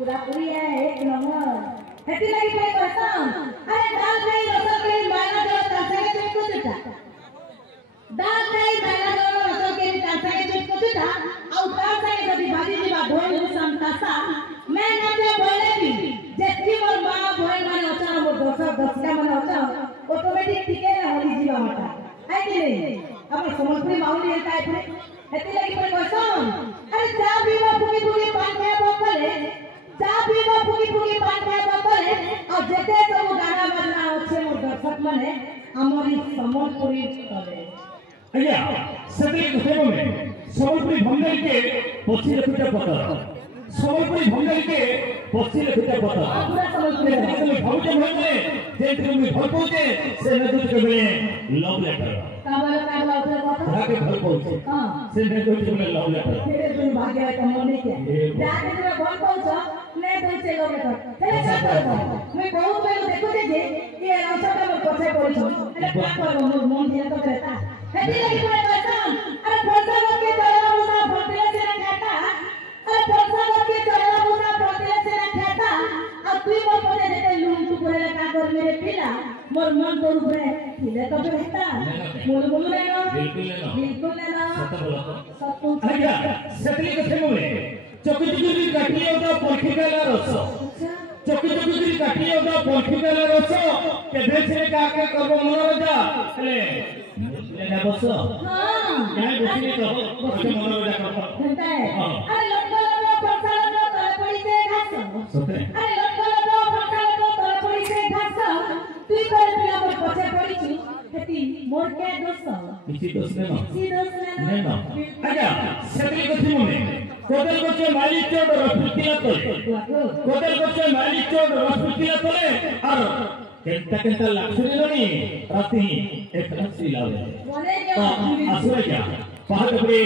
पूरा पूरी है एक नंबर हेती लगी पे कसम अरे दाल नहीं रसम के मायना जो तासे के चुटको चुटा दाल नहीं मायना जो रसम के तासे के चुटको चुटा और तासे के कभी भाजी जीवा ढोल मुसम तासा मैं ना ते बोले भी जेती मोर मां भोई माने अचार मोर दसटा माने अचार ऑटोमेटिक टिके ना होली जीवा माटा है कि नहीं अपन समझपुरी माउली हेता है हेती लगी पे कसम अरे चा पीवा फुकी फुकी पान खाए बोतले चा पीवा फुकी फुकी पान खाए बोतले और जेते सब गाना बजना अच्छे मोर दर्शक माने हमरी समझपुरी करे आज्ञा सतरी कथेबो में समझपुरी भंगाई के पछी रखिता पता समझपुरी भंगाई के पछी रखिता पता पूरा समझपुरी तुम भाउजे भले जे तुम भल पहुंचे से नदुत के बले लव लेटर काबला उधर बात जाके भल पहुंचे हां से नदुत के बले लव लेटर तेरे तुम भाग्य है तुम नहीं क्या जाके तुम भल पहुंचो मैं तुम से लव लेटर तेरे क्या करो मैं बहुत पहले देखो जे ये औषध में पछे पड़छो अरे क्या करो मोर मन ध्यान तो करता हेती लगी पड़े कसम अरे फरसा के चला मुसा फरते से ना खाता अरे फरसा के चला मुसा फरते से ना खाता अब तू मोर पछे जेते लूम तू करे का कर मेरे पिला मोर मन तो ऊपरे खिले तो रहता बोल लेना बिल्कुल लेना सत बोला सत्तू आज्ञा सतरी कथेबो में चकी चकी काटी होता पखिकाला रस चकी चकी काटी होता पखिकाला रस के देशरे का के करबो मनोरजा ले लेना बस हां काय बसिनी तो बस मनोरजा करबो घंटा है अरे लटका फरसा तले पड़ी से घास सते अरे लटका फरसा तले पड़ी से घास तू कर पिया पर पछे पड़ी छी हेती मोर के दोस्त किसी दोस्त ने ना सी दोस्त ने ना आज्ञा सतरी कथेबो में कोदल गचे मालिक चोड रसपुतिला तले कोदल गचे मालिक चोड रसपुतिला तले और केंता लाक्षणी लोनी राती एक रसी लावे बोले क्या आसुरा क्या पहाड़ पे